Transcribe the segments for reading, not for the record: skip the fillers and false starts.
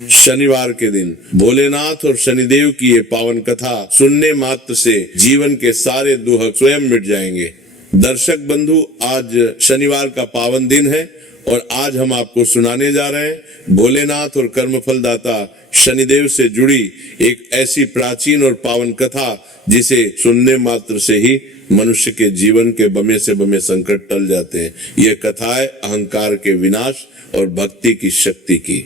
शनिवार के दिन भोलेनाथ और शनिदेव की ये पावन कथा सुनने मात्र से जीवन के सारे दुख स्वयं मिट जाएंगे। दर्शक बंधु, आज शनिवार का पावन दिन है और आज हम आपको सुनाने जा रहे हैं भोलेनाथ और कर्मफल दाता शनिदेव से जुड़ी एक ऐसी प्राचीन और पावन कथा जिसे सुनने मात्र से ही मनुष्य के जीवन के बमे से बमे संकट टल जाते हैं। यह कथा है अहंकार के विनाश और भक्ति की शक्ति की।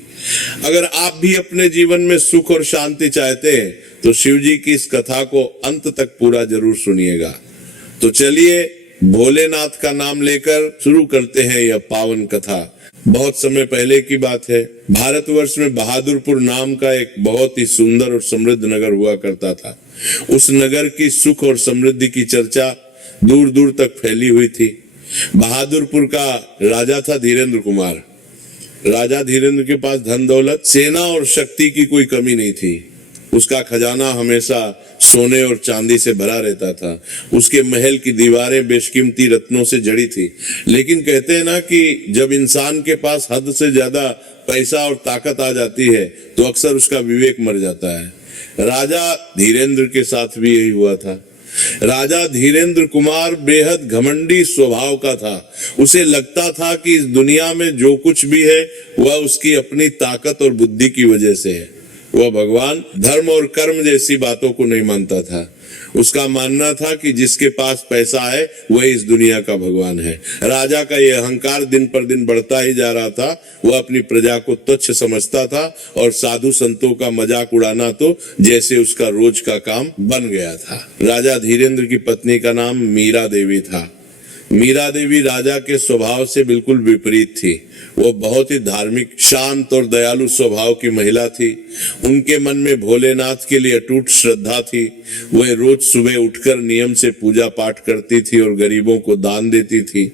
अगर आप भी अपने जीवन में सुख और शांति चाहते हैं तो शिव जी की इस कथा को अंत तक पूरा जरूर सुनिएगा। तो चलिए भोलेनाथ का नाम लेकर शुरू करते हैं यह पावन कथा। बहुत समय पहले की बात है, भारतवर्ष में बहादुरपुर नाम का एक बहुत ही सुंदर और समृद्ध नगर हुआ करता था। उस नगर की सुख और समृद्धि की चर्चा दूर दूर तक फैली हुई थी। बहादुरपुर का राजा था धीरेन्द्र कुमार। राजा धीरेन्द्र के पास धन दौलत, सेना और शक्ति की कोई कमी नहीं थी। उसका खजाना हमेशा सोने और चांदी से भरा रहता था। उसके महल की दीवारें बेशकीमती रत्नों से जड़ी थी। लेकिन कहते हैं ना कि जब इंसान के पास हद से ज्यादा पैसा और ताकत आ जाती है तो अक्सर उसका विवेक मर जाता है। राजा धीरेन्द्र के साथ भी यही हुआ था। राजा धीरेन्द्र कुमार बेहद घमंडी स्वभाव का था। उसे लगता था कि इस दुनिया में जो कुछ भी है वह उसकी अपनी ताकत और बुद्धि की वजह से है। वह भगवान, धर्म और कर्म जैसी बातों को नहीं मानता था। उसका मानना था कि जिसके पास पैसा है वही इस दुनिया का भगवान है। राजा का यह अहंकार दिन पर दिन बढ़ता ही जा रहा था। वह अपनी प्रजा को तुच्छ समझता था और साधु संतों का मजाक उड़ाना तो जैसे उसका रोज का काम बन गया था। राजा धीरेन्द्र की पत्नी का नाम मीरा देवी था। मीरा देवी राजा के स्वभाव से बिल्कुल विपरीत थी। वो बहुत ही धार्मिक, शांत और दयालु स्वभाव की महिला थी। उनके मन में भोलेनाथ के लिए अटूट श्रद्धा थी। वह रोज सुबह उठकर नियम से पूजा पाठ करती थी और गरीबों को दान देती थी।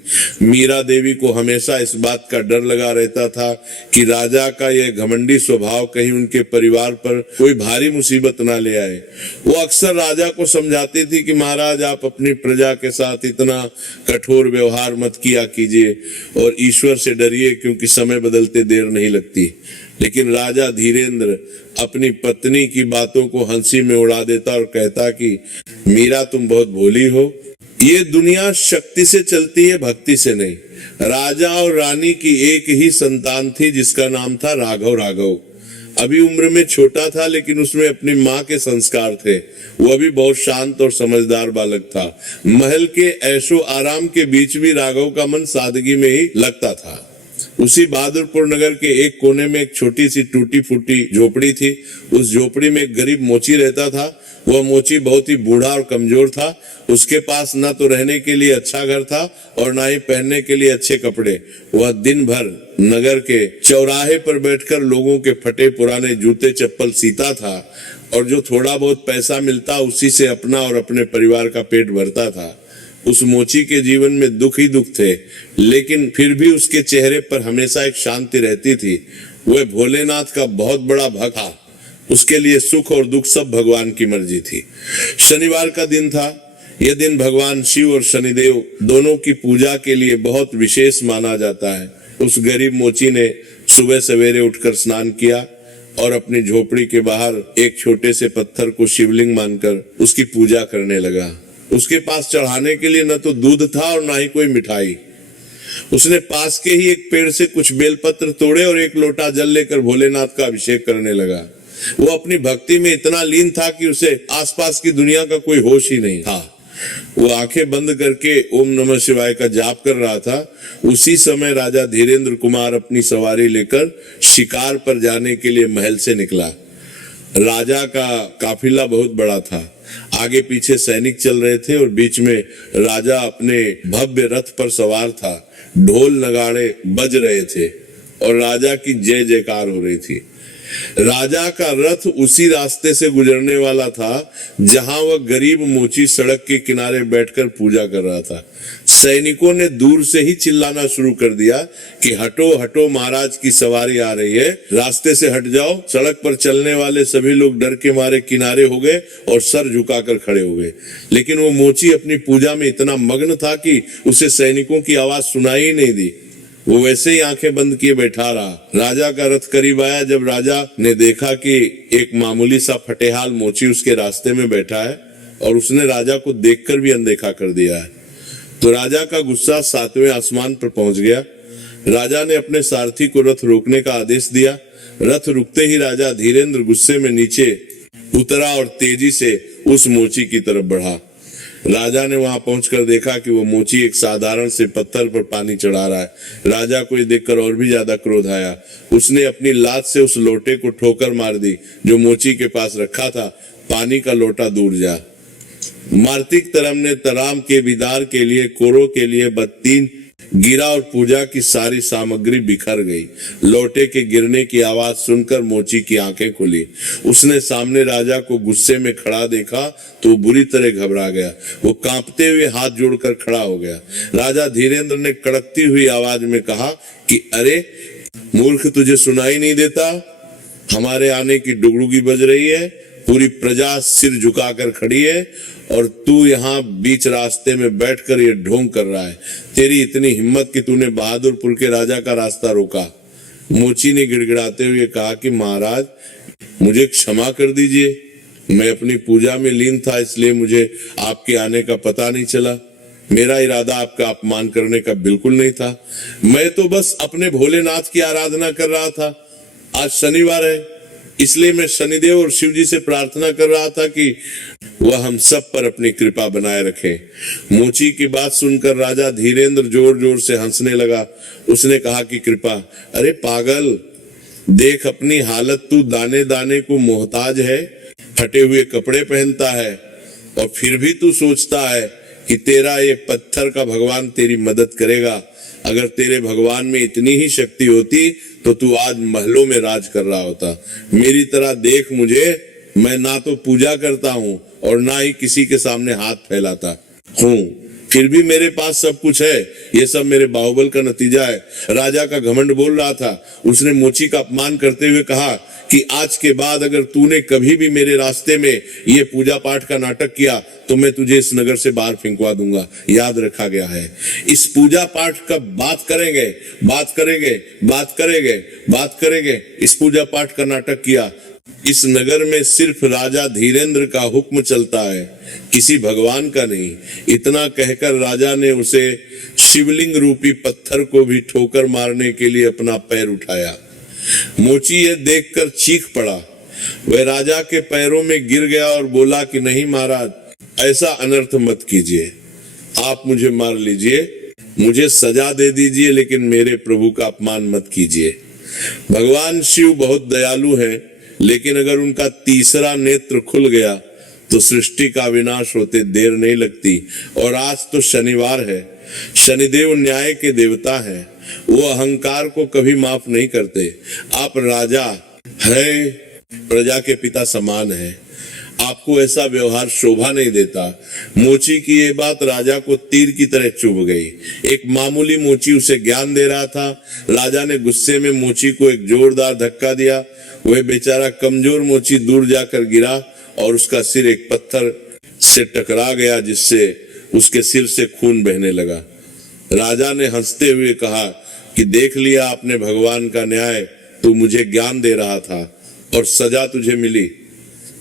मीरा देवी को हमेशा इस बात का डर लगा रहता था कि राजा का यह घमंडी स्वभाव कहीं उनके परिवार पर कोई भारी मुसीबत ना ले आए। वो अक्सर राजा को समझाती थी कि महाराज, आप अपनी प्रजा के साथ इतना कठोर व्यवहार मत किया कीजिए और ईश्वर से डरिए, क्योंकि समय बदलते देर नहीं लगती। लेकिन राजा धीरेन्द्र अपनी पत्नी की बातों को हंसी में उड़ा देता और कहता कि मीरा, तुम बहुत भोली हो। ये दुनिया शक्ति से चलती है, भक्ति से नहीं। राजा और रानी की एक ही संतान थी जिसका नाम था राघव। राघव अभी उम्र में छोटा था लेकिन उसमें अपनी माँ के संस्कार थे। वह भी बहुत शांत और समझदार बालक था। महल के ऐशो आराम के बीच भी राघव का मन सादगी में ही लगता था। उसी बहादुरपुर नगर के एक कोने में एक छोटी सी टूटी फूटी झोपड़ी थी। उस झोपड़ी में एक गरीब मोची रहता था। वह मोची बहुत ही बूढ़ा और कमजोर था। उसके पास न तो रहने के लिए अच्छा घर था और न ही पहनने के लिए अच्छे कपड़े। वह दिन भर नगर के चौराहे पर बैठकर लोगों के फटे पुराने जूते चप्पल सीता था और जो थोड़ा बहुत पैसा मिलता उसी से अपना और अपने परिवार का पेट भरता था। उस मोची के जीवन में दुख ही दुख थे, लेकिन फिर भी उसके चेहरे पर हमेशा एक शांति रहती थी। वह भोलेनाथ का बहुत बड़ा भक्त था। उसके लिए सुख और दुख सब भगवान की मर्जी थी। शनिवार का दिन था। यह दिन भगवान शिव और शनिदेव दोनों की पूजा के लिए बहुत विशेष माना जाता है। उस गरीब मोची ने सुबह सवेरे उठकर स्नान किया और अपनी झोपड़ी के बाहर एक छोटे से पत्थर को शिवलिंग मानकर उसकी पूजा करने लगा। उसके पास चढ़ाने के लिए न तो दूध था और न ही कोई मिठाई। उसने पास के ही एक पेड़ से कुछ बेलपत्र तोड़े और एक लोटा जल लेकर भोलेनाथ का अभिषेक करने लगा। वो अपनी भक्ति में इतना लीन था कि उसे आसपास की दुनिया का कोई होश ही नहीं था। वो आंखें बंद करके ओम नमः शिवाय का जाप कर रहा था। उसी समय राजा धीरेन्द्र कुमार अपनी सवारी लेकर शिकार पर जाने के लिए महल से निकला। राजा का काफिला बहुत बड़ा था। आगे पीछे सैनिक चल रहे थे और बीच में राजा अपने भव्य रथ पर सवार था। ढोल नगाड़े बज रहे थे और राजा की जय जयकार हो रही थी। राजा का रथ उसी रास्ते से गुजरने वाला था जहां वह गरीब मोची सड़क के किनारे बैठकर पूजा कर रहा था। सैनिकों ने दूर से ही चिल्लाना शुरू कर दिया कि हटो हटो, महाराज की सवारी आ रही है, रास्ते से हट जाओ। सड़क पर चलने वाले सभी लोग डर के मारे किनारे हो गए और सर झुकाकर खड़े हो गए। लेकिन वो मोची अपनी पूजा में इतना मग्न था कि उसे सैनिकों की आवाज सुनाई ही नहीं दी। वो वैसे ही आंखें बंद किए बैठा रहा। राजा का रथ करीब आया। जब राजा ने देखा कि एक मामूली सा फटेहाल मोची उसके रास्ते में बैठा है और उसने राजा को देखकर भी अनदेखा कर दिया है, तो राजा का गुस्सा 7वें आसमान पर पहुंच गया। राजा ने अपने सारथी को रथ रोकने का आदेश दिया। रथ रुकते ही राजा धीरेंद्र गुस्से में नीचे उतरा और तेजी से उस मोची की तरफ बढ़ा। राजा ने वहां पहुंचकर देखा कि वो मोची एक साधारण से पत्थर पर पानी चढ़ा रहा है। राजा को ये देखकर और भी ज्यादा क्रोध आया। उसने अपनी लात से उस लोटे को ठोकर मार दी जो मोची के पास रखा था। पानी का लोटा दूर जा। मार्तिक तरम ने तराम के विदार के लिए, कोरो के लिए बत्तीन गिरा और पूजा की सारी सामग्री बिखर गई। लोटे के गिरने की आवाज सुनकर मोची की आंखें खुली। उसने सामने राजा को गुस्से में खड़ा देखा तो बुरी तरह घबरा गया। वो कांपते हुए हाथ जोड़कर खड़ा हो गया। राजा धीरेंद्र ने कड़कती हुई आवाज में कहा कि अरे मूर्ख, तुझे सुनाई नहीं देता? हमारे आने की डुगडुगी बज रही है, पूरी प्रजा सिर झुकाकर खड़ी है और तू यहाँ बीच रास्ते में बैठकर ये ढोंग कर रहा है। तेरी इतनी हिम्मत कि तूने बहादुरपुर के राजा का रास्ता रोका। मोची ने गिड़गिड़ाते हुए कहा कि महाराज, मुझे क्षमा कर दीजिए। मैं अपनी पूजा में लीन था, इसलिए मुझे आपके आने का पता नहीं चला। मेरा इरादा आपका अपमान करने का बिल्कुल नहीं था। मैं तो बस अपने भोलेनाथ की आराधना कर रहा था। आज शनिवार है, इसलिए मैं शनिदेव और शिव जी से प्रार्थना कर रहा था कि वह हम सब पर अपनी कृपा बनाए रखें। मोची की बात सुनकर राजा धीरेंद्र जोर जोर से हंसने लगा। उसने कहा कि कृपा, अरे पागल, देख अपनी हालत, तू दाने दाने को मोहताज है, फटे हुए कपड़े पहनता है और फिर भी तू सोचता है कि तेरा ये पत्थर का भगवान तेरी मदद करेगा। अगर तेरे भगवान में इतनी ही शक्ति होती तो तू आज महलों में राज कर रहा होता। मेरी तरह देख मुझे, मैं ना तो पूजा करता हूँ और ना ही किसी के सामने हाथ फैलाता हूँ, फिर भी मेरे पास सब कुछ है। ये सब मेरे बाहुबल का नतीजा है। राजा का घमंड बोल रहा था। उसने मोची का अपमान करते हुए कहा कि आज के बाद अगर तूने कभी भी मेरे रास्ते में ये पूजा पाठ का नाटक किया तो मैं तुझे इस नगर से बाहर फेंकवा दूंगा। याद रखा गया है। इस पूजा पाठ का बात करेंगे, बात करेंगे, बात करेंगे, बात करेंगे। इस पूजा पाठ का नाटक किया। इस नगर में सिर्फ राजा धीरेंद्र का हुक्म चलता है, किसी भगवान का नहीं। इतना कहकर राजा ने उसे शिवलिंग रूपी पत्थर को भी ठोकर मारने के लिए अपना पैर उठाया। मोची ये देखकर चीख पड़ा। वह राजा के पैरों में गिर गया और बोला कि नहीं महाराज, ऐसा अनर्थ मत कीजिए। आप मुझे मार लीजिए, मुझे सजा दे दीजिए, लेकिन मेरे प्रभु का अपमान मत कीजिए। भगवान शिव बहुत दयालु हैं, लेकिन अगर उनका तीसरा नेत्र खुल गया तो सृष्टि का विनाश होते देर नहीं लगती। और आज तो शनिवार है। शनिदेव न्याय के देवता हैं। वो अहंकार को कभी माफ नहीं करते। आप राजा हैं, प्रजा के पिता समान हैं। आपको ऐसा व्यवहार शोभा नहीं देता। मोची की ये बात राजा को तीर की तरह चुभ गई। एक मामूली मोची उसे ज्ञान दे रहा था। राजा ने गुस्से में मोची को एक जोरदार धक्का दिया। वह बेचारा कमजोर मोची दूर जाकर गिरा और उसका सिर एक पत्थर से टकरा गया, जिससे उसके सिर से खून बहने लगा। राजा ने हंसते हुए कहा कि देख लिया आपने भगवान का न्याय। तू मुझे ज्ञान दे रहा था और सजा तुझे मिली।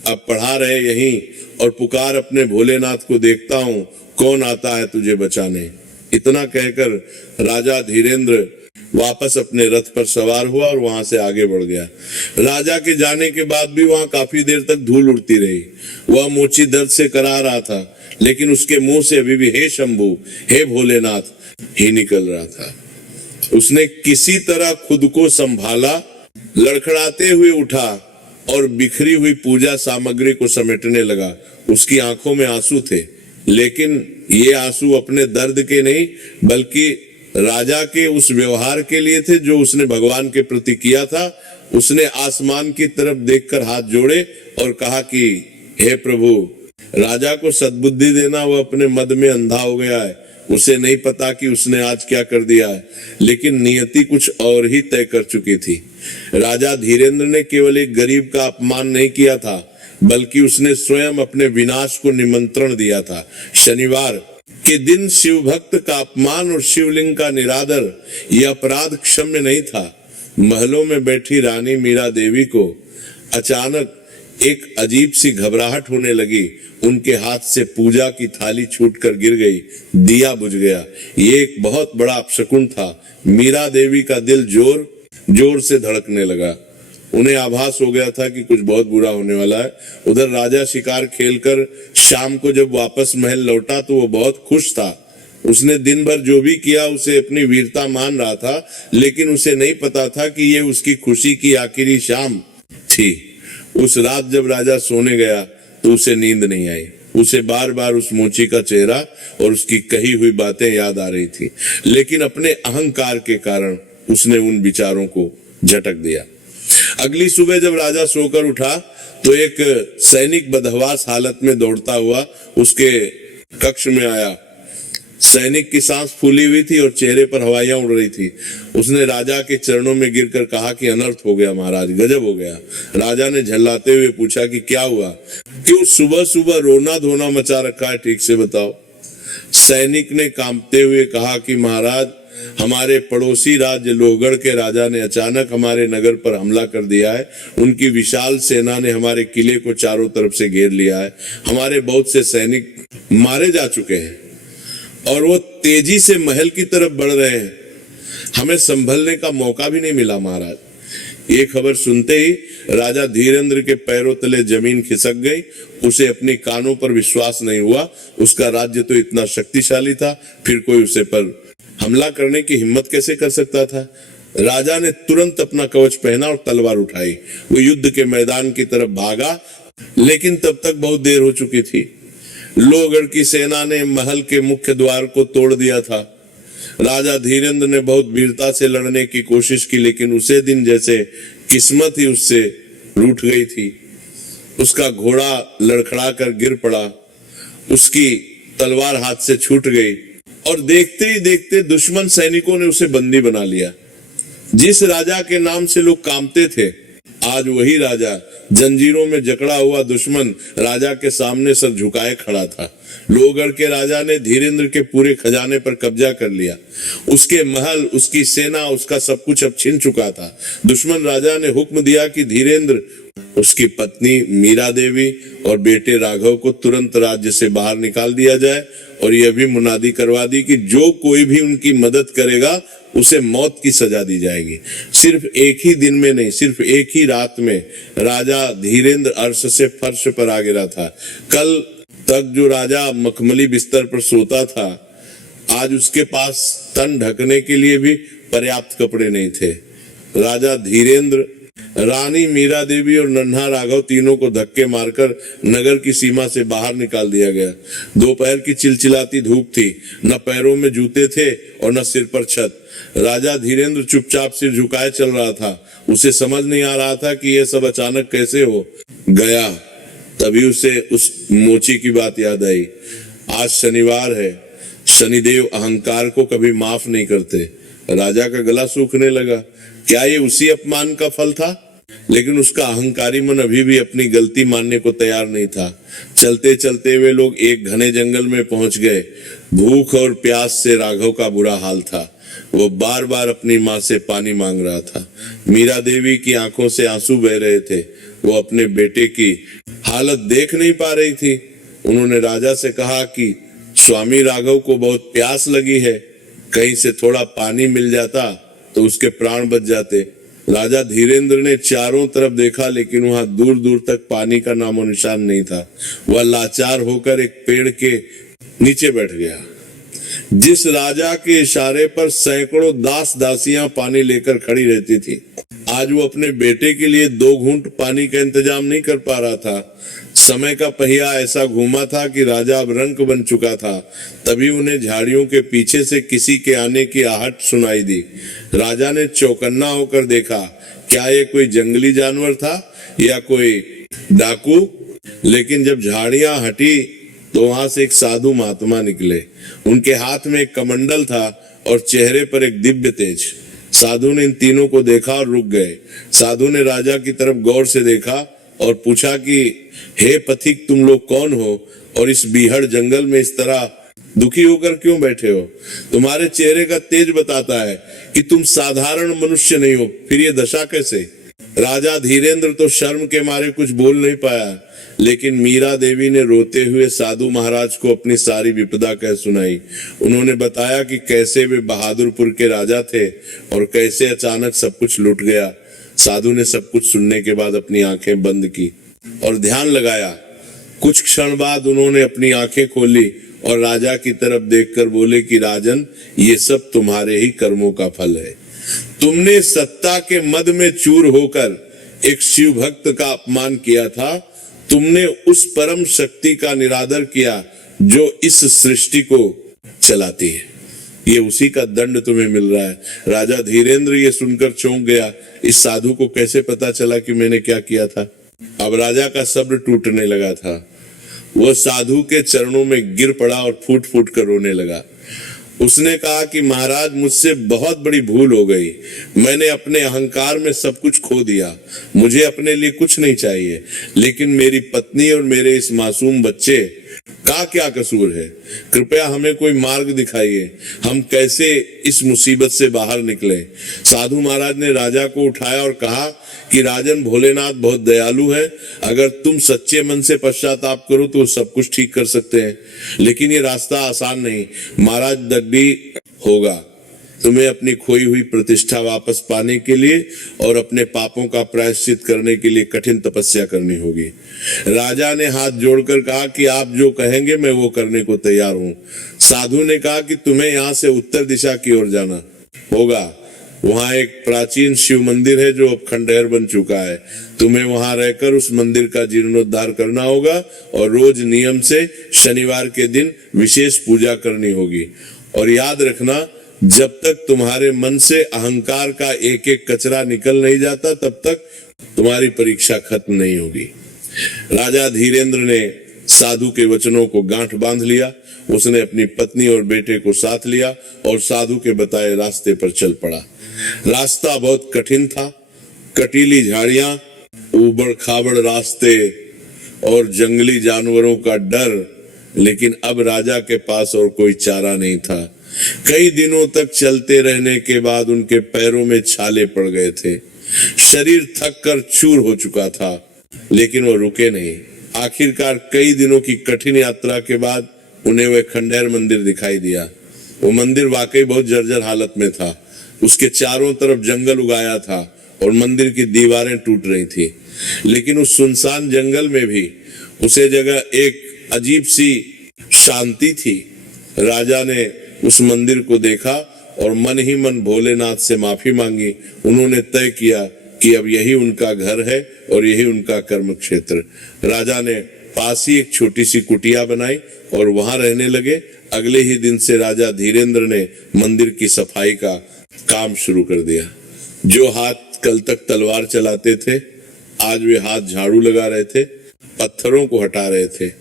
अब पढ़ा रहे यहीं और पुकार अपने भोलेनाथ को, देखता हूँ कौन आता है तुझे बचाने। इतना कहकर राजा धीरेंद्र वापस अपने रथ पर सवार हुआ और वहां से आगे बढ़ गया। राजा के जाने के बाद भी वहां काफी देर तक धूल उड़ती रही। वह मोची दर्द से करा रहा था, लेकिन उसके मुंह से अभी भी हे शंभू, हे भोलेनाथ ही निकल रहा था। उसने किसी तरह खुद को संभाला, लड़खड़ाते हुए उठा और बिखरी हुई पूजा सामग्री को समेटने लगा। उसकी आंखों में आंसू थे, लेकिन ये आंसू अपने दर्द के नहीं बल्कि राजा के उस व्यवहार के लिए थे जो उसने भगवान के प्रति किया था। उसने आसमान की तरफ देखकर हाथ जोड़े और कहा कि हे प्रभु, राजा को सद्बुद्धि देना। वह अपने मद में अंधा हो गया है। उसे नहीं पता कि उसने आज क्या कर दिया है, लेकिन नियति कुछ और ही तय कर चुकी थी। राजा धीरेंद्र ने केवल एक गरीब का अपमान नहीं किया था, बल्कि उसने स्वयं अपने विनाश को निमंत्रण दिया था। शनिवार के दिन शिव भक्त का अपमान और शिवलिंग का निरादर यह अपराध क्षम्य नहीं था। महलों में बैठी रानी मीरा देवी को अचानक एक अजीब सी घबराहट होने लगी। उनके हाथ से पूजा की थाली छूटकर गिर गई, दिया बुझ गया। ये एक बहुत बड़ा अपशकुन था। मीरा देवी का दिल जोर जोर से धड़कने लगा। उन्हें आभास हो गया था कि कुछ बहुत बुरा होने वाला है। उधर राजा शिकार खेलकर शाम को जब वापस महल लौटा तो वो बहुत खुश था। उसने दिन भर जो भी किया उसे अपनी वीरता मान रहा था, लेकिन उसे नहीं पता था कि ये उसकी खुशी की आखिरी शाम थी। उस रात जब राजा सोने गया तो उसे नींद नहीं आई। उसे बार बार उस मोची का चेहरा और उसकी कही हुई बातें याद आ रही थी, लेकिन अपने अहंकार के कारण उसने उन विचारों को झटक दिया। अगली सुबह जब राजा सोकर उठा तो एक सैनिक बदहवास हालत में दौड़ता हुआ उसके कक्ष में आया। सैनिक की सांस फूली हुई थी और चेहरे पर हवाइयां उड़ रही थी। उसने राजा के चरणों में गिरकर कहा कि अनर्थ हो गया महाराज, गजब हो गया। राजा ने झल्लाते हुए पूछा कि क्या हुआ, क्यों सुबह सुबह रोना धोना मचा रखा है, ठीक से बताओ। सैनिक ने कांपते हुए कहा कि महाराज, हमारे पड़ोसी राज्य लोहगढ़ के राजा ने अचानक हमारे नगर पर हमला कर दिया है। उनकी विशाल सेना ने हमारे किले को चारों तरफ से घेर लिया है। हमारे बहुत से सैनिक मारे जा चुके हैं और वो तेजी से महल की तरफ बढ़ रहे हैं। हमें संभलने का मौका भी नहीं मिला महाराज। ये खबर सुनते ही राजा धीरेंद्र के पैरों तले जमीन खिसक गई। उसे अपने कानों पर विश्वास नहीं हुआ। उसका राज्य तो इतना शक्तिशाली था, फिर कोई उसे पर हमला करने की हिम्मत कैसे कर सकता था। राजा ने तुरंत अपना कवच पहना और तलवार उठाई। वो युद्ध के मैदान की तरफ भागा, लेकिन तब तक बहुत देर हो चुकी थी। लोहगढ़ की सेना ने महल के मुख्य द्वार को तोड़ दिया था। राजा धीरेंद्र ने बहुत वीरता से लड़ने की कोशिश की, लेकिन उसे दिन जैसे किस्मत ही उससे रूठ गई थी। उसका घोड़ा लड़खड़ा कर गिर पड़ा, उसकी तलवार हाथ से छूट गई और देखते ही देखते दुश्मन सैनिकों ने उसे बंदी बना लिया। जिस राजा के नाम से लोग कांपते थे, आज वही राजा जंजीरों में जकड़ा हुआ दुश्मन राजा के सामने सर झुकाए खड़ा था। लोहगढ़ के राजा ने धीरेंद्र के पूरे खजाने पर कब्जा कर लिया। उसके महल, उसकी सेना, उसका सब कुछ अब छिन चुका था। दुश्मन राजा ने हुक्म दिया कि धीरेंद्र, उसकी पत्नी मीरा देवी और बेटे राघव को तुरंत राज्य से बाहर निकाल दिया जाए और यह भी मुनादी करवा दी कि जो कोई भी उनकी मदद करेगा उसे मौत की सजा दी जाएगी। सिर्फ एक ही दिन में नहीं, सिर्फ एक ही रात में राजा धीरेंद्र अर्श से फर्श पर आ गिरा था। कल तक जो राजा मखमली बिस्तर पर सोता था, आज उसके पास तन ढकने के लिए भी पर्याप्त कपड़े नहीं थे। राजा धीरेंद्र रानी मीरा देवी और नन्हा राघव तीनों को धक्के मारकर नगर की सीमा से बाहर निकाल दिया गया। दोपहर की चिलचिलाती धूप थी, न पैरों में जूते थे और न सिर पर छत। राजा धीरेंद्र चुपचाप सिर झुकाए चल रहा था। उसे समझ नहीं आ रहा था कि यह सब अचानक कैसे हो गया। तभी उसे उस मोची की बात याद आई। आज शनिवार है, शनिदेव अहंकार को कभी माफ नहीं करते। राजा का गला सूखने लगा। क्या ये उसी अपमान का फल था? लेकिन उसका अहंकारी मन अभी भी अपनी गलती मानने को तैयार नहीं था। चलते चलते वे लोग एक घने जंगल में पहुंच गए। भूख और प्यास से राघव का बुरा हाल था। वो बार बार अपनी माँ से पानी मांग रहा था। मीरा देवी की आंखों से आंसू बह रहे थे। वो अपने बेटे की हालत देख नहीं पा रही थी। उन्होंने राजा से कहा कि स्वामी राघव को बहुत प्यास लगी है, कहीं से थोड़ा पानी मिल जाता तो उसके प्राण बच जाते। राजा धीरेंद्र ने चारों तरफ देखा, लेकिन वहां दूर दूर तक पानी का नामो निशान नहीं था। वह लाचार होकर एक पेड़ के नीचे बैठ गया। जिस राजा के इशारे पर सैकड़ों दास दासियां पानी लेकर खड़ी रहती थी, आज वो अपने बेटे के लिए 2 घूंट पानी का इंतजाम नहीं कर पा रहा था। समय का पहिया ऐसा घूमा था कि राजा अब रंक बन चुका था। तभी उन्हें झाड़ियों के पीछे से किसी के आने की आहट सुनाई दी। राजा ने चौकन्ना होकर देखा, क्या ये कोई जंगली जानवर था या कोई डाकू? लेकिन जब झाड़ियां हटी तो वहां से एक साधु महात्मा निकले। उनके हाथ में एक कमंडल था और चेहरे पर एक दिव्य तेज। साधु ने इन तीनों को देखा और रुक गए। साधु ने राजा की तरफ गौर से देखा और पूछा कि हे पथिक, तुम लोग कौन हो और इस बीहड़ जंगल में इस तरह दुखी होकर क्यों बैठे हो? तुम्हारे चेहरे का तेज बताता है कि तुम साधारण मनुष्य नहीं हो, फिर ये दशा कैसे? राजा धीरेंद्र तो शर्म के मारे कुछ बोल नहीं पाया, लेकिन मीरा देवी ने रोते हुए साधु महाराज को अपनी सारी विपदा कह सुनाई। उन्होंने बताया कि कैसे वे बहादुरपुर के राजा थे और कैसे अचानक सब कुछ लुट गया। साधु ने सब कुछ सुनने के बाद अपनी आंखें बंद की और ध्यान लगाया। कुछ क्षण बाद उन्होंने अपनी आंखें खोली और राजा की तरफ देखकर बोले कि राजन, ये सब तुम्हारे ही कर्मों का फल है। तुमने सत्ता के मद में चूर होकर एक शिव भक्त का अपमान किया था। तुमने उस परम शक्ति का निरादर किया जो इस सृष्टि को चलाती है। ये उसी का दंड तुम्हें मिल रहा है। राजा धीरेंद्र ये सुनकर चौंक गया। इस साधु को कैसे पता चला कि मैंने क्या किया था? अब राजा का सब्र टूटने लगा था। वह साधु के चरणों में गिर पड़ा और फूट फूट कर रोने लगा। उसने कहा कि महाराज, मुझसे बहुत बड़ी भूल हो गई। मैंने अपने अहंकार में सब कुछ खो दिया। मुझे अपने लिए कुछ नहीं चाहिए, लेकिन मेरी पत्नी और मेरे इस मासूम बच्चे का क्या कसूर है? कृपया हमें कोई मार्ग दिखाइए, हम कैसे इस मुसीबत से बाहर निकले। साधु महाराज ने राजा को उठाया और कहा कि राजन, भोलेनाथ बहुत दयालु है। अगर तुम सच्चे मन से पश्चाताप करो तो सब कुछ ठीक कर सकते हैं, लेकिन ये रास्ता आसान नहीं। महाराज, दंडी होगा। तुम्हें अपनी खोई हुई प्रतिष्ठा वापस पाने के लिए और अपने पापों का प्रायश्चित करने के लिए कठिन तपस्या करनी होगी। राजा ने हाथ जोड़कर कहा कि आप जो कहेंगे मैं वो करने को तैयार हूँ। साधु ने कहा कि तुम्हें यहाँ से उत्तर दिशा की ओर जाना होगा। वहाँ एक प्राचीन शिव मंदिर है जो अब खंडहर बन चुका है। तुम्हें वहाँ रहकर उस मंदिर का जीर्णोद्धार करना होगा और रोज नियम से शनिवार के दिन विशेष पूजा करनी होगी। और याद रखना, जब तक तुम्हारे मन से अहंकार का एक एक कचरा निकल नहीं जाता तब तक तुम्हारी परीक्षा खत्म नहीं होगी। राजा धीरेंद्र ने साधु के वचनों को गांठ बांध लिया। उसने अपनी पत्नी और बेटे को साथ लिया और साधु के बताए रास्ते पर चल पड़ा। रास्ता बहुत कठिन था। कटीली झाड़ियां, ऊबड़ खाबड़ रास्ते और जंगली जानवरों का डर, लेकिन अब राजा के पास और कोई चारा नहीं था। कई दिनों तक चलते रहने के बाद उनके पैरों में छाले पड़ गए थे। शरीर थक कर चूर हो चुका था, लेकिन वो रुके नहीं। आखिरकार कई दिनों की कठिन यात्रा के बाद उन्हें वह खंडहर मंदिर दिखाई दिया। वो मंदिर वाकई बहुत जर्जर हालत में था। उसके चारों तरफ जंगल उगाया था और मंदिर की दीवारें टूट रही थी। लेकिन उस सुनसान जंगल में भी उसे जगह एक अजीब सी शांति थी। राजा ने उस मंदिर को देखा और मन ही मन भोलेनाथ से माफी मांगी। उन्होंने तय किया कि अब यही उनका घर है और यही उनका कर्म क्षेत्र। राजा ने पास ही एक छोटी सी कुटिया बनाई और वहां रहने लगे। अगले ही दिन से राजा धीरेंद्र ने मंदिर की सफाई का काम शुरू कर दिया। जो हाथ कल तक तलवार चलाते थे, आज वे हाथ झाड़ू लगा रहे थे, पत्थरों को हटा रहे थे।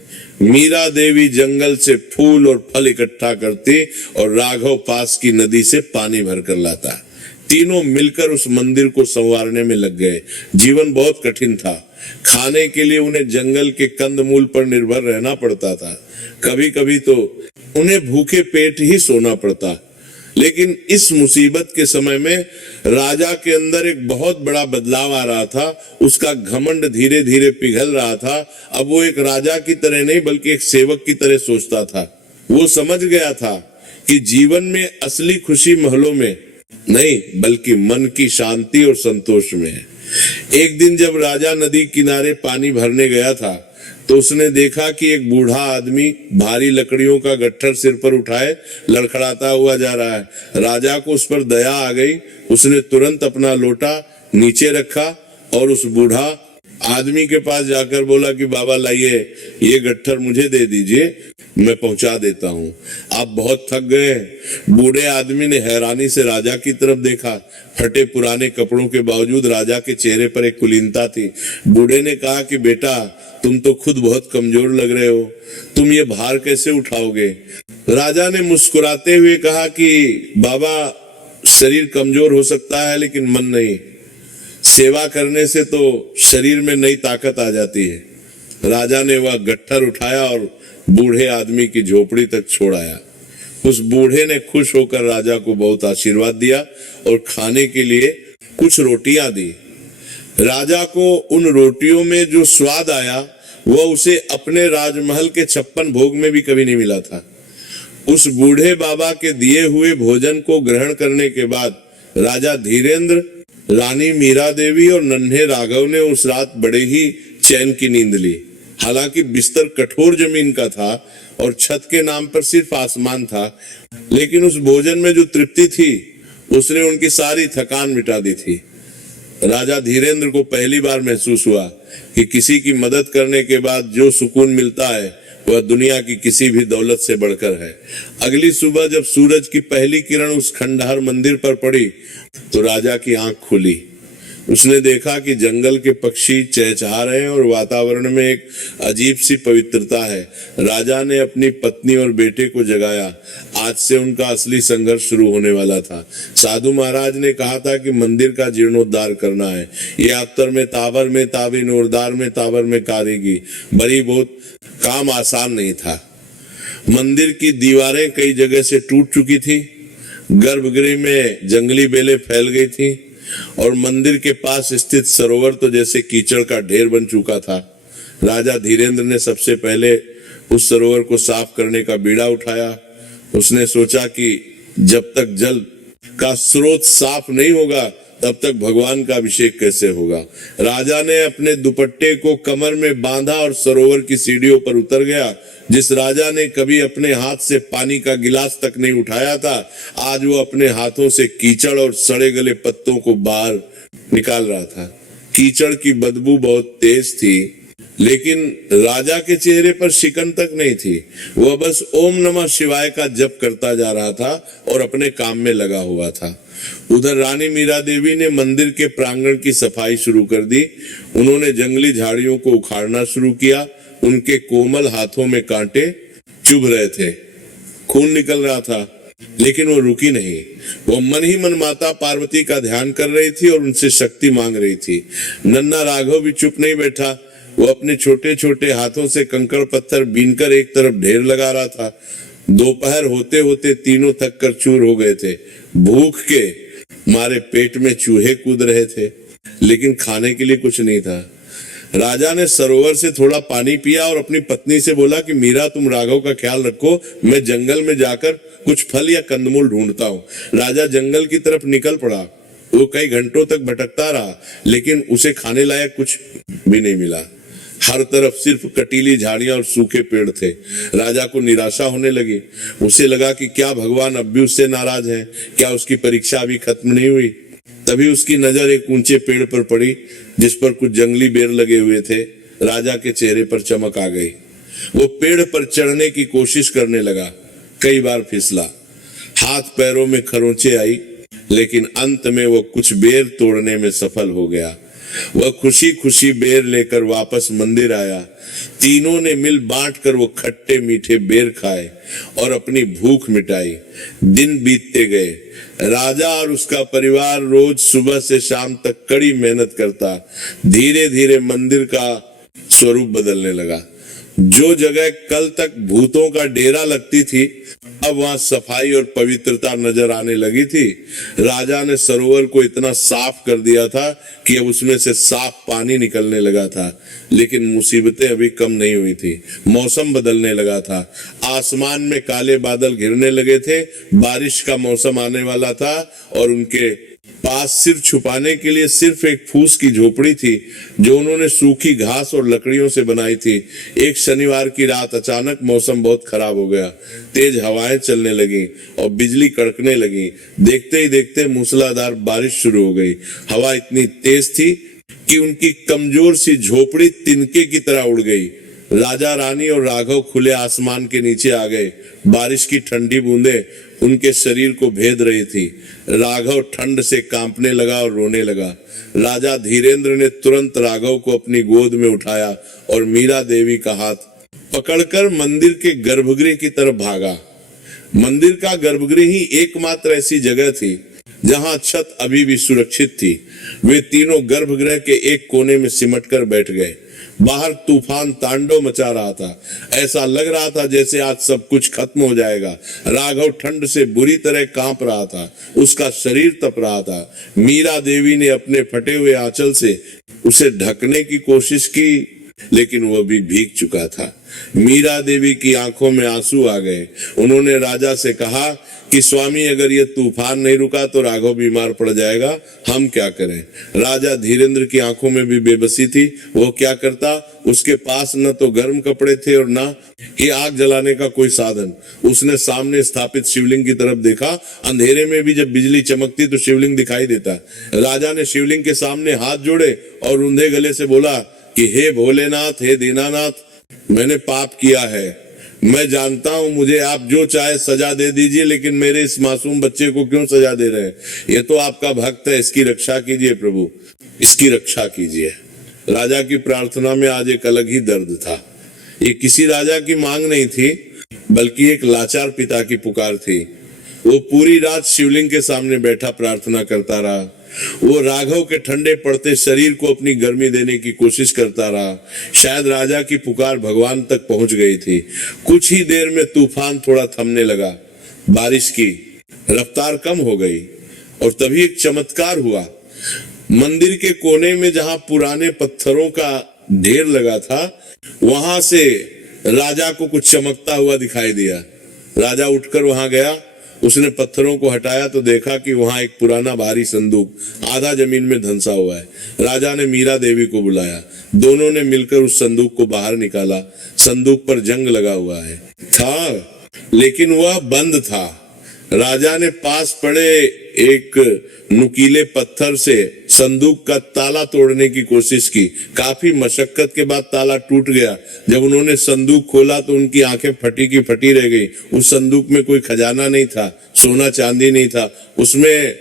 मीरा देवी जंगल से फूल और फल इकट्ठा करती और राघव पास की नदी से पानी भरकर लाता। तीनों मिलकर उस मंदिर को संवारने में लग गए। जीवन बहुत कठिन था। खाने के लिए उन्हें जंगल के कंदमूल पर निर्भर रहना पड़ता था। कभी कभी तो उन्हें भूखे पेट ही सोना पड़ता। लेकिन इस मुसीबत के समय में राजा के अंदर एक बहुत बड़ा बदलाव आ रहा था। उसका घमंड धीरे धीरे पिघल रहा था। अब वो एक राजा की तरह नहीं बल्कि एक सेवक की तरह सोचता था। वो समझ गया था कि जीवन में असली खुशी महलों में नहीं बल्कि मन की शांति और संतोष में है। एक दिन जब राजा नदी किनारे पानी भरने गया था तो उसने देखा कि एक बूढ़ा आदमी भारी लकड़ियों का गट्ठर सिर पर उठाए लड़खड़ाता हुआ जा रहा है। राजा को उस पर दया आ गई। उसने तुरंत अपना लोटा नीचे रखा और उस बूढ़ा आदमी के पास जाकर बोला कि बाबा लाइए, ये गट्ठर मुझे दे दीजिए, मैं पहुंचा देता हूँ। आप बहुत थक गए। बूढ़े आदमी ने हैरानी से राजा की तरफ देखा। फटे पुराने कपड़ों के बावजूद राजा के चेहरे पर एक कुलीनता थी। बूढ़े ने कहा कि बेटा, तुम तो खुद बहुत कमजोर लग रहे हो, तुम ये भार कैसे उठाओगे? राजा ने मुस्कुराते हुए कहा कि बाबा, शरीर कमजोर हो सकता है लेकिन मन नहीं। सेवा करने से तो शरीर में नई ताकत आ जाती है। राजा ने वह गट्ठर उठाया और बूढ़े आदमी की झोपड़ी तक छोड़ आया। उस बूढ़े ने खुश होकर राजा को बहुत आशीर्वाद दिया और खाने के लिए कुछ रोटियां दी। राजा को उन रोटियों में जो स्वाद आया वह उसे अपने राजमहल के 56 भोग में भी कभी नहीं मिला था। उस बूढ़े बाबा के दिए हुए भोजन को ग्रहण करने के बाद राजा धीरेंद्र, रानी मीरा देवी और नन्हे राघव ने उस रात बड़े ही चैन की नींद ली। हालांकि बिस्तर कठोर जमीन का था और छत के नाम पर सिर्फ आसमान था, लेकिन उस भोजन में जो तृप्ति थी उसने उनकी सारी थकान मिटा दी थी। राजा धीरेंद्र को पहली बार महसूस हुआ कि किसी की मदद करने के बाद जो सुकून मिलता है वह दुनिया की किसी भी दौलत से बढ़कर है। अगली सुबह जब सूरज की पहली किरण उस खंडहर मंदिर पर पड़ी तो राजा की आंख खुली। उसने देखा कि जंगल के पक्षी चहचहा रहे हैं और वातावरण में एक अजीब सी पवित्रता है। राजा ने अपनी पत्नी और बेटे को जगाया। आज से उनका असली संघर्ष शुरू होने वाला था। साधु महाराज ने कहा था कि मंदिर का जीर्णोद्धार करना है। ये अवतर में तावर में तावी नूरदार में तावर में कारेगी बड़ी बहुत काम आसान नहीं था। मंदिर की दीवारें कई जगह से टूट चुकी थी, गर्भगृह में जंगली बेलें फैल गई थी और मंदिर के पास स्थित सरोवर तो जैसे कीचड़ का ढेर बन चुका था। राजा धीरेंद्र ने सबसे पहले उस सरोवर को साफ करने का बीड़ा उठाया। उसने सोचा कि जब तक जल का स्रोत साफ नहीं होगा तब तक भगवान का अभिषेक कैसे होगा। राजा ने अपने दुपट्टे को कमर में बांधा और सरोवर की सीढ़ियों पर उतर गया। जिस राजा ने कभी अपने हाथ से पानी का गिलास तक नहीं उठाया था, आज वो अपने हाथों से कीचड़ और सड़े गले पत्तों को बाहर निकाल रहा था। कीचड़ की बदबू बहुत तेज थी, लेकिन राजा के चेहरे पर शिकन तक नहीं थी। वह बस ओम नमः शिवाय का जप करता जा रहा था और अपने काम में लगा हुआ था। उधर रानी मीरा देवी ने मंदिर के प्रांगण की सफाई शुरू कर दी। उन्होंने जंगली झाड़ियों को उखाड़ना शुरू किया। उनके कोमल हाथों में कांटे चुभ रहे थे, खून निकल रहा था, लेकिन वो रुकी नहीं। वो मन ही मन माता पार्वती का ध्यान कर रही थी और उनसे शक्ति मांग रही थी। नन्हा राघव भी चुप नहीं बैठा। वो अपने छोटे छोटे हाथों से कंकड़ पत्थर बीनकर एक तरफ ढेर लगा रहा था। दोपहर होते होते तीनों थक कर चूर हो गए थे। भूख के मारे पेट में चूहे कूद रहे थे, लेकिन खाने के लिए कुछ नहीं था। राजा ने सरोवर से थोड़ा पानी पिया और अपनी पत्नी से बोला कि मीरा, तुम राघव का ख्याल रखो, मैं जंगल में जाकर कुछ फल या कंदमूल ढूंढता हूँ। राजा जंगल की तरफ निकल पड़ा। वो कई घंटों तक भटकता रहा, लेकिन उसे खाने लायक कुछ भी नहीं मिला। हर तरफ सिर्फ कटीली झाड़ियां और सूखे पेड़ थे। राजा को निराशा होने लगी। उसे लगा कि क्या भगवान अब भी उससे नाराज हैं? क्या उसकी परीक्षा अभी खत्म नहीं हुई? तभी उसकी नजर एक ऊंचे पेड़ पर पड़ी जिस पर कुछ जंगली बेर लगे हुए थे। राजा के चेहरे पर चमक आ गई। वो पेड़ पर चढ़ने की कोशिश करने लगा। कई बार फिसला, हाथ पैरों में खरोंचे आई, लेकिन अंत में वो कुछ बेर तोड़ने में सफल हो गया। वह खुशी खुशी बेर लेकर वापस मंदिर आया। तीनों ने मिल बांट कर वो खट्टे मीठे बेर खाए और अपनी भूख मिटाई। दिन बीतते गए। राजा और उसका परिवार रोज सुबह से शाम तक कड़ी मेहनत करता। धीरे धीरे मंदिर का स्वरूप बदलने लगा। जो जगह कल तक भूतों का डेरा लगती थी, अब वहां सफाई और पवित्रता नजर आने लगी थी। राजा ने सरोवर को इतना साफ कर दिया था कि अब उसमें से साफ पानी निकलने लगा था, लेकिन मुसीबतें अभी कम नहीं हुई थी। मौसम बदलने लगा था। आसमान में काले बादल घिरने लगे थे। बारिश का मौसम आने वाला था और उनके पास सिर छुपाने के लिए सिर्फ एक फूस की झोपड़ी थी जो उन्होंने सूखी घास और लकड़ियों से बनाई थी। एक शनिवार की रात अचानक मौसम बहुत खराब हो गया। तेज हवाएं चलने लगी और बिजली कड़कने लगी। देखते ही देखते मूसलाधार बारिश शुरू हो गई। हवा इतनी तेज थी कि उनकी कमजोर सी झोपड़ी तिनके की तरह उड़ गई। राजा, रानी और राघव खुले आसमान के नीचे आ गए। बारिश की ठंडी बूंदें उनके शरीर को भेद रही थी। राघव ठंड से कांपने लगा और रोने लगा। राजा धीरेंद्र ने तुरंत राघव को अपनी गोद में उठाया और मीरा देवी का हाथ पकड़कर मंदिर के गर्भगृह की तरफ भागा। मंदिर का गर्भगृह ही एकमात्र ऐसी जगह थी जहां छत अभी भी सुरक्षित थी। वे तीनों गर्भगृह के एक कोने में सिमटकर बैठ गए। बाहर तूफान तांडव मचा रहा था। ऐसा लग रहा था जैसे आज सब कुछ खत्म हो जाएगा। राघव ठंड से बुरी तरह कांप रहा था। उसका शरीर तप रहा था। मीरा देवी ने अपने फटे हुए आंचल से उसे ढकने की कोशिश की, लेकिन वह भी भीग चुका था। मीरा देवी की आंखों में आंसू आ गए। उन्होंने राजा से कहा कि स्वामी, अगर ये तूफान नहीं रुका तो राघव बीमार पड़ जाएगा, हम क्या करें? राजा धीरेंद्र की आंखों में भी बेबसी थी। वो क्या करता? उसके पास न तो गर्म कपड़े थे और न ही आग जलाने का कोई साधन। उसने सामने स्थापित शिवलिंग की तरफ देखा। अंधेरे में भी जब बिजली चमकती तो शिवलिंग दिखाई देता। राजा ने शिवलिंग के सामने हाथ जोड़े और रुंधे गले से बोला कि हे भोलेनाथ, हे दीनानाथ, मैंने पाप किया है। मैं जानता हूं मुझे आप जो चाहे सजा दे दीजिए, लेकिन मेरे इस मासूम बच्चे को क्यों सजा दे रहे हैं? ये तो आपका भक्त है, इसकी रक्षा कीजिए प्रभु, इसकी रक्षा कीजिए। राजा की प्रार्थना में आज एक अलग ही दर्द था। ये किसी राजा की मांग नहीं थी, बल्कि एक लाचार पिता की पुकार थी। वो पूरी रात शिवलिंग के सामने बैठा प्रार्थना करता रहा। वो राघव के ठंडे पड़ते शरीर को अपनी गर्मी देने की कोशिश करता रहा। शायद राजा की पुकार भगवान तक पहुंच गई थी। कुछ ही देर में तूफान थोड़ा थमने लगा। बारिश की रफ्तार कम हो गई और तभी एक चमत्कार हुआ। मंदिर के कोने में जहां पुराने पत्थरों का ढेर लगा था, वहां से राजा को कुछ चमकता हुआ दिखाई दिया। राजा उठकर वहां गया। उसने पत्थरों को हटाया तो देखा कि वहां एक पुराना भारी संदूक आधा जमीन में धंसा हुआ है। राजा ने मीरा देवी को बुलाया। दोनों ने मिलकर उस संदूक को बाहर निकाला। संदूक पर जंग लगा हुआ है था, लेकिन वह बंद था। राजा ने पास पड़े एक नुकीले पत्थर से संदूक का ताला तोड़ने की कोशिश की। काफी मशक्कत के बाद ताला टूट गया। जब उन्होंने संदूक खोला तो उनकी आंखें फटी की फटी रह गई। उस संदूक में कोई खजाना नहीं था, सोना चांदी नहीं था। उसमें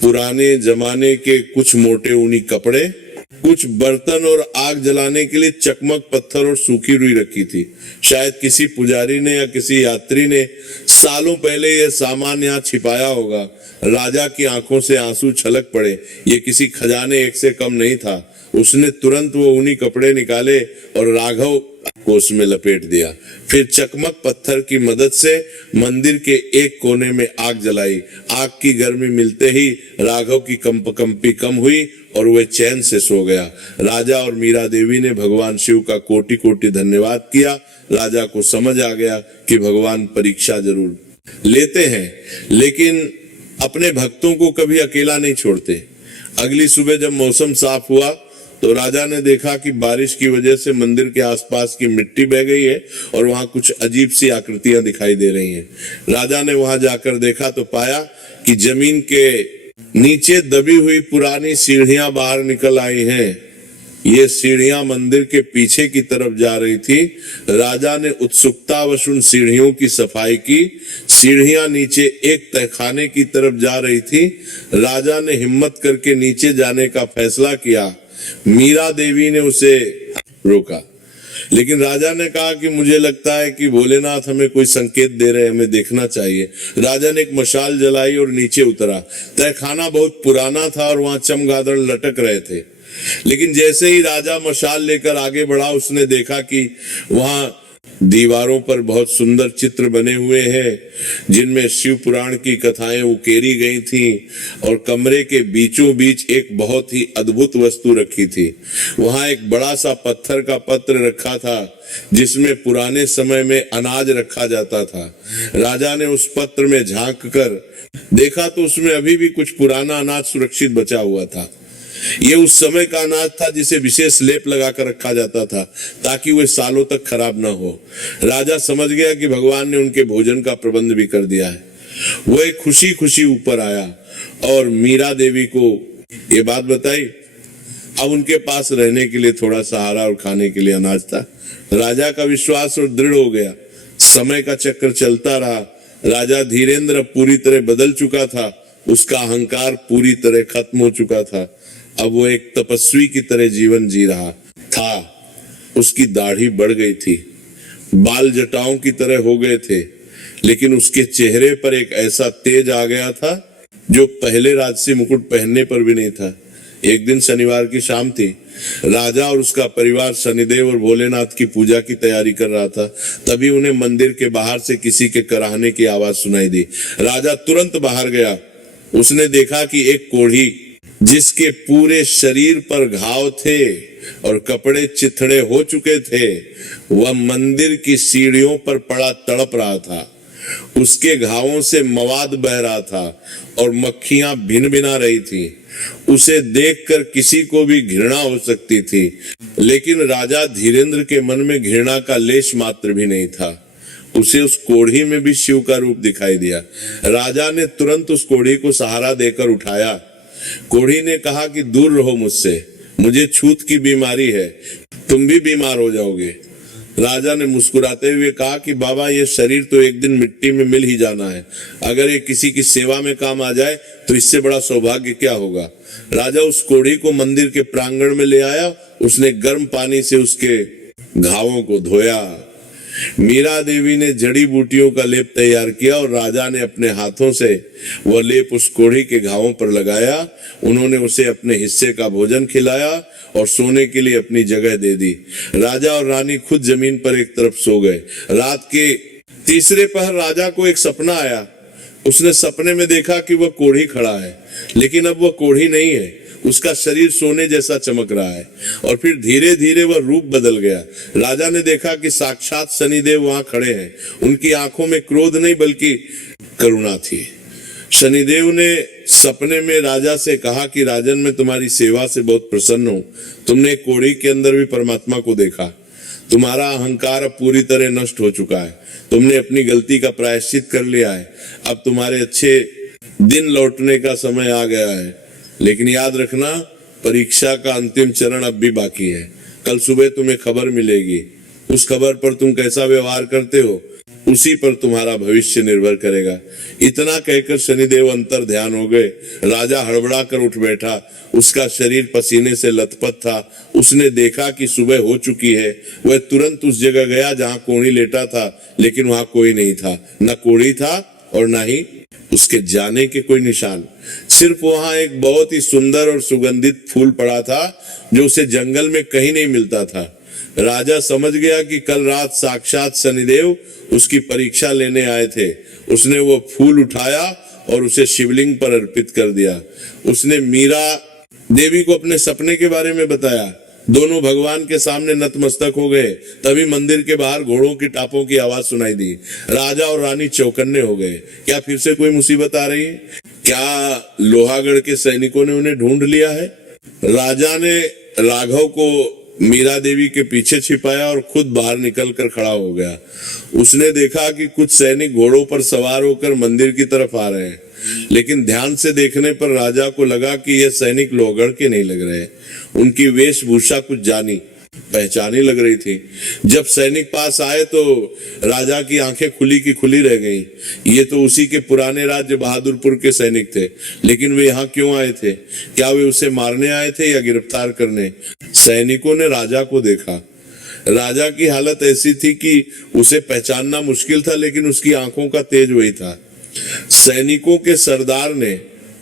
पुराने जमाने के कुछ मोटे ऊनी कपड़े, कुछ बर्तन और आग जलाने के लिए चकमक पत्थर और सूखी रुई रखी थी। शायद किसी पुजारी ने या किसी यात्री ने सालों पहले यह सामान यहाँ छिपाया होगा। राजा की आंखों से आंसू छलक पड़े। ये किसी खजाने एक से कम नहीं था। उसने तुरंत वो ऊनी कपड़े निकाले और राघव को उसमें लपेट दिया। फिर चकमक पत्थर की मदद से मंदिर के एक कोने में आग जलाई। आग की गर्मी मिलते ही राघव की कंपी कम हुई और वह चैन से सो गया। राजा और मीरा देवी ने भगवान शिव का कोटि कोटि धन्यवाद किया। राजा को समझ आ गया कि भगवान परीक्षा जरूर लेते हैं, लेकिन अपने भक्तों को कभी अकेला नहीं छोड़ते। अगली सुबह जब मौसम साफ हुआ तो राजा ने देखा कि बारिश की वजह से मंदिर के आसपास की मिट्टी बह गई है और वहां कुछ अजीब सी आकृतियां दिखाई दे रही हैं। राजा ने वहां जाकर देखा तो पाया कि जमीन के नीचे दबी हुई पुरानी सीढ़ियां बाहर निकल आई हैं। ये सीढ़ियां मंदिर के पीछे की तरफ जा रही थी। राजा ने उत्सुकतावश उन सीढ़ियों की सफाई की। सीढ़ियां नीचे एक तहखाने की तरफ जा रही थी। राजा ने हिम्मत करके नीचे जाने का फैसला किया। मीरा देवी ने उसे रोका, लेकिन राजा ने कहा कि मुझे लगता है कि भोलेनाथ हमें कोई संकेत दे रहे हैं, हमें देखना चाहिए। राजा ने एक मशाल जलाई और नीचे उतरा। तहखाना बहुत पुराना था और वहां चमगादड़ लटक रहे थे। लेकिन जैसे ही राजा मशाल लेकर आगे बढ़ा, उसने देखा कि वहां दीवारों पर बहुत सुंदर चित्र बने हुए हैं, जिनमें शिव पुराण की कथाएं उकेरी गई थीं और कमरे के बीचों बीच एक बहुत ही अद्भुत वस्तु रखी थी। वहां एक बड़ा सा पत्थर का पत्र रखा था, जिसमें पुराने समय में अनाज रखा जाता था। राजा ने उस पत्र में झांक कर देखा तो उसमें अभी भी कुछ पुराना अनाज सुरक्षित बचा हुआ था। ये उस समय का अनाज था जिसे विशेष लेप लगाकर रखा जाता था ताकि वह सालों तक खराब ना हो। राजा समझ गया कि भगवान ने उनके भोजन का प्रबंध भी कर दिया है। वह खुशी खुशी ऊपर आया और मीरा देवी को ये बात बताई। अब उनके पास रहने के लिए थोड़ा सहारा और खाने के लिए अनाज था। राजा का विश्वास और दृढ़ हो गया। समय का चक्र चलता रहा। राजा धीरेंद्र पूरी तरह बदल चुका था। उसका अहंकार पूरी तरह खत्म हो चुका था। अब वो एक तपस्वी की तरह जीवन जी रहा था। उसकी दाढ़ी बढ़ गई थी, बाल जटाओं की तरह हो गए थे, लेकिन उसके चेहरे पर एक ऐसा तेज आ गया था जो पहले राजसी मुकुट पहनने पर भी नहीं था। एक दिन शनिवार की शाम थी। राजा और उसका परिवार शनिदेव और भोलेनाथ की पूजा की तैयारी कर रहा था। तभी उन्हें मंदिर के बाहर से किसी के कराहने की आवाज सुनाई दी। राजा तुरंत बाहर गया। उसने देखा कि एक कोढ़ी जिसके पूरे शरीर पर घाव थे और कपड़े चिथड़े हो चुके थे, वह मंदिर की सीढ़ियों पर पड़ा तड़प रहा था। उसके घावों से मवाद बह रहा था और मक्खियां भिन भिना रही थी। उसे देखकर किसी को भी घृणा हो सकती थी, लेकिन राजा धीरेंद्र के मन में घृणा का लेश मात्र भी नहीं था। उसे उस कोढ़ी में भी शिव का रूप दिखाई दिया। राजा ने तुरंत उस कोढ़ी को सहारा देकर उठाया। कोढ़ी ने कहा कि दूर रहो मुझसे, मुझे छूत की बीमारी है, तुम भी बीमार हो जाओगे। राजा ने मुस्कुराते हुए कहा कि बाबा, ये शरीर तो एक दिन मिट्टी में मिल ही जाना है। अगर ये किसी की सेवा में काम आ जाए तो इससे बड़ा सौभाग्य क्या होगा। राजा उस कोढ़ी को मंदिर के प्रांगण में ले आया। उसने गर्म पानी से उसके घावों को धोया। मीरा देवी ने जड़ी बूटियों का लेप तैयार किया और राजा ने अपने हाथों से वह लेप उस कोढ़ी के घावों पर लगाया। उन्होंने उसे अपने हिस्से का भोजन खिलाया और सोने के लिए अपनी जगह दे दी। राजा और रानी खुद जमीन पर एक तरफ सो गए। रात के तीसरे पहर राजा को एक सपना आया। उसने सपने में देखा कि वह कोढ़ी खड़ा है, लेकिन अब वह कोढ़ी नहीं है। उसका शरीर सोने जैसा चमक रहा है और फिर धीरे धीरे वह रूप बदल गया। राजा ने देखा कि साक्षात शनिदेव वहां खड़े हैं। उनकी आंखों में क्रोध नहीं बल्कि करुणा थी। शनिदेव ने सपने में राजा से कहा कि राजन, मैं तुम्हारी सेवा से बहुत प्रसन्न हूं। तुमने कोढ़ी के अंदर भी परमात्मा को देखा। तुम्हारा अहंकार अब पूरी तरह नष्ट हो चुका है। तुमने अपनी गलती का प्रायश्चित कर लिया है। अब तुम्हारे अच्छे दिन लौटने का समय आ गया है। लेकिन याद रखना, परीक्षा का अंतिम चरण अब भी बाकी है। कल सुबह तुम्हें खबर मिलेगी। उस खबर पर तुम कैसा व्यवहार करते हो, उसी पर तुम्हारा भविष्य निर्भर करेगा। इतना कहकर शनिदेव अंतर ध्यान हो गए। राजा हड़बड़ा कर उठ बैठा। उसका शरीर पसीने से लथपथ था। उसने देखा कि सुबह हो चुकी है। वह तुरंत उस जगह गया जहां कोढ़ी लेटा था, लेकिन वहां कोई नहीं था। न कोढ़ी था और न ही उसके जाने के कोई निशान। सिर्फ वहां एक बहुत ही सुंदर और सुगंधित फूल पड़ा था, जो उसे जंगल में कहीं नहीं मिलता था। राजा समझ गया कि कल रात साक्षात शनिदेव उसकी परीक्षा लेने आए थे। उसने वो फूल उठाया और उसे शिवलिंग पर अर्पित कर दिया। उसने मीरा देवी को अपने सपने के बारे में बताया। दोनों भगवान के सामने नतमस्तक हो गए। तभी मंदिर के बाहर घोड़ों की टापों की आवाज सुनाई दी। राजा और रानी चौकन्ने हो गए। क्या फिर से कोई मुसीबत आ रही है? क्या लोहागढ़ के सैनिकों ने उन्हें ढूंढ लिया है? राजा ने राघव को मीरा देवी के पीछे छिपाया और खुद बाहर निकलकर खड़ा हो गया। उसने देखा कि कुछ सैनिक घोड़ों पर सवार होकर मंदिर की तरफ आ रहे हैं, लेकिन ध्यान से देखने पर राजा को लगा कि यह सैनिक लोहगढ़ के नहीं लग रहे। उनकी वेशभूषा कुछ जानी पहचानी लग रही थी। जब सैनिक पास आए तो राजा की आंखें खुली की खुली रह गईं। ये तो उसी के पुराने राज्य बहादुरपुर के सैनिक थे, लेकिन वे यहाँ क्यों आए थे? क्या वे उसे मारने आए थे या गिरफ्तार करने? सैनिकों ने राजा को देखा। राजा की हालत ऐसी थी कि उसे पहचानना मुश्किल था, लेकिन उसकी आंखों का तेज वही था। सैनिकों के सरदार ने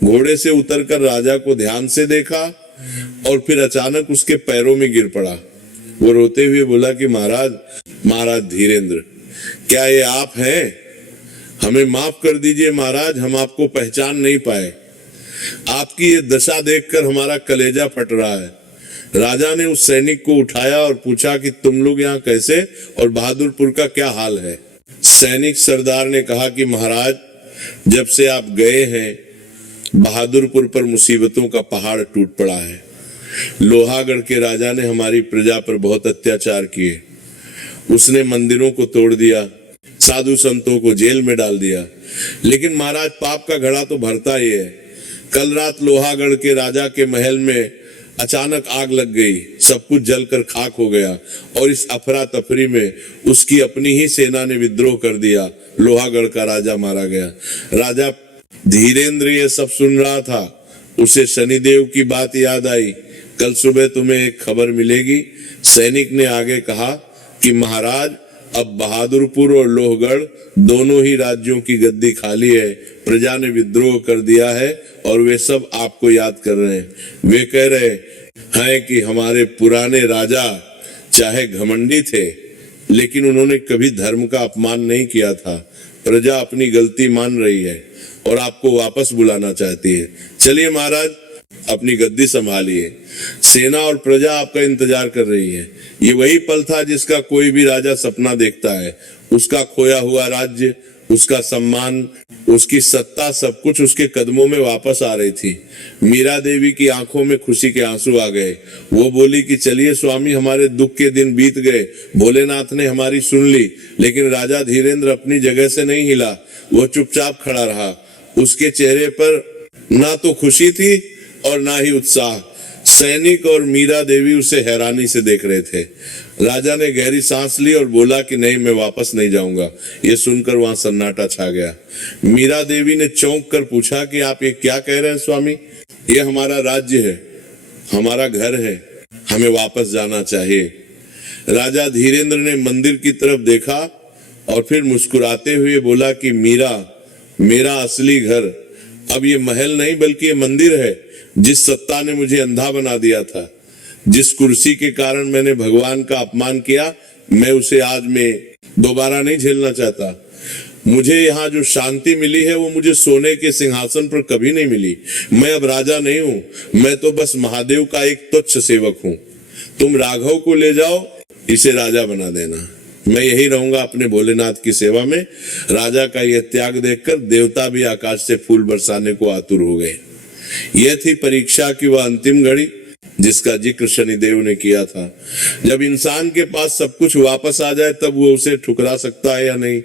घोड़े से उतरकर राजा को ध्यान से देखा और फिर अचानक उसके पैरों में गिर पड़ा। वो रोते हुए बोला कि महाराज धीरेंद्र, क्या ये आप हैं? हमें माफ कर दीजिए महाराज, हम आपको पहचान नहीं पाए। आपकी ये दशा देखकर हमारा कलेजा फट रहा है। राजा ने उस सैनिक को उठाया और पूछा कि तुम लोग यहाँ कैसे और बहादुरपुर का क्या हाल है? सैनिक सरदार ने कहा कि महाराज, जब से आप गए हैं बहादुरपुर पर मुसीबतों का पहाड़ टूट पड़ा है। लोहागढ़ के राजा ने हमारी प्रजा पर बहुत अत्याचार किए। उसने मंदिरों को तोड़ दिया, साधु संतों को जेल में डाल दिया। लेकिन महाराज, पाप का घड़ा तो भरता ही है। कल रात लोहागढ़ के राजा के महल में अचानक आग लग गई। सब कुछ जलकर खाक हो गया और इस अफरा तफरी में उसकी अपनी ही सेना ने विद्रोह कर दिया। लोहागढ़ का राजा मारा गया। राजा धीरेंद्र ये सब सुन रहा था। उसे शनिदेव की बात याद आई। कल सुबह तुम्हें एक खबर मिलेगी। सैनिक ने आगे कहा कि महाराज, अब बहादुरपुर और लोहगढ़ दोनों ही राज्यों की गद्दी खाली है। प्रजा ने विद्रोह कर दिया है और वे सब आपको याद कर रहे हैं। वे कह रहे हैं कि हमारे पुराने राजा चाहे घमंडी थे, लेकिन उन्होंने कभी धर्म का अपमान नहीं किया था। प्रजा अपनी गलती मान रही है और आपको वापस बुलाना चाहती है। चलिए महाराज, अपनी गद्दी संभालिए। सेना और प्रजा आपका इंतजार कर रही है। ये वही पल था जिसका कोई भी राजा सपना देखता है। उसका खोया हुआ राज्य, उसका सम्मान, उसकी सत्ता, सब कुछ उसके कदमों में वापस आ रही थी। मीरा देवी की आंखों में खुशी के आंसू आ गए। वो बोली कि चलिए स्वामी, हमारे दुख के दिन बीत गए। भोलेनाथ ने हमारी सुन ली। लेकिन राजा धीरेन्द्र अपनी जगह से नहीं हिला। वो चुपचाप खड़ा रहा। उसके चेहरे पर ना तो खुशी थी और ना ही उत्साह। सैनिक और मीरा देवी उसे हैरानी से देख रहे थे। राजा ने गहरी सांस ली और बोला कि नहीं, मैं वापस नहीं जाऊंगा। ये सुनकर वहां सन्नाटा छा गया। मीरा देवी ने चौंक कर पूछा कि आप ये क्या कह रहे हैं स्वामी? ये हमारा राज्य है, हमारा घर है, हमें वापस जाना चाहिए। राजा धीरेन्द्र ने मंदिर की तरफ देखा और फिर मुस्कुराते हुए बोला कि मीरा, मेरा असली घर अब ये महल नहीं बल्कि ये मंदिर है। जिस सत्ता ने मुझे अंधा बना दिया था, जिस कुर्सी के कारण मैंने भगवान का अपमान किया, मैं उसे आज मैं दोबारा नहीं झेलना चाहता। मुझे यहाँ जो शांति मिली है वो मुझे सोने के सिंहासन पर कभी नहीं मिली। मैं अब राजा नहीं हूँ, मैं तो बस महादेव का एक तुच्छ सेवक हूँ। तुम राघव को ले जाओ, इसे राजा बना देना। मैं यही रहूंगा अपने भोलेनाथ की सेवा में। राजा का यह त्याग देखकर देवता भी आकाश से फूल बरसाने को आतुर हो गए। यह थी परीक्षा की वह अंतिम घड़ी जिसका जिक्र शनिदेव ने किया था। जब इंसान के पास सब कुछ वापस आ जाए तब वो उसे ठुकरा सकता है या नहीं।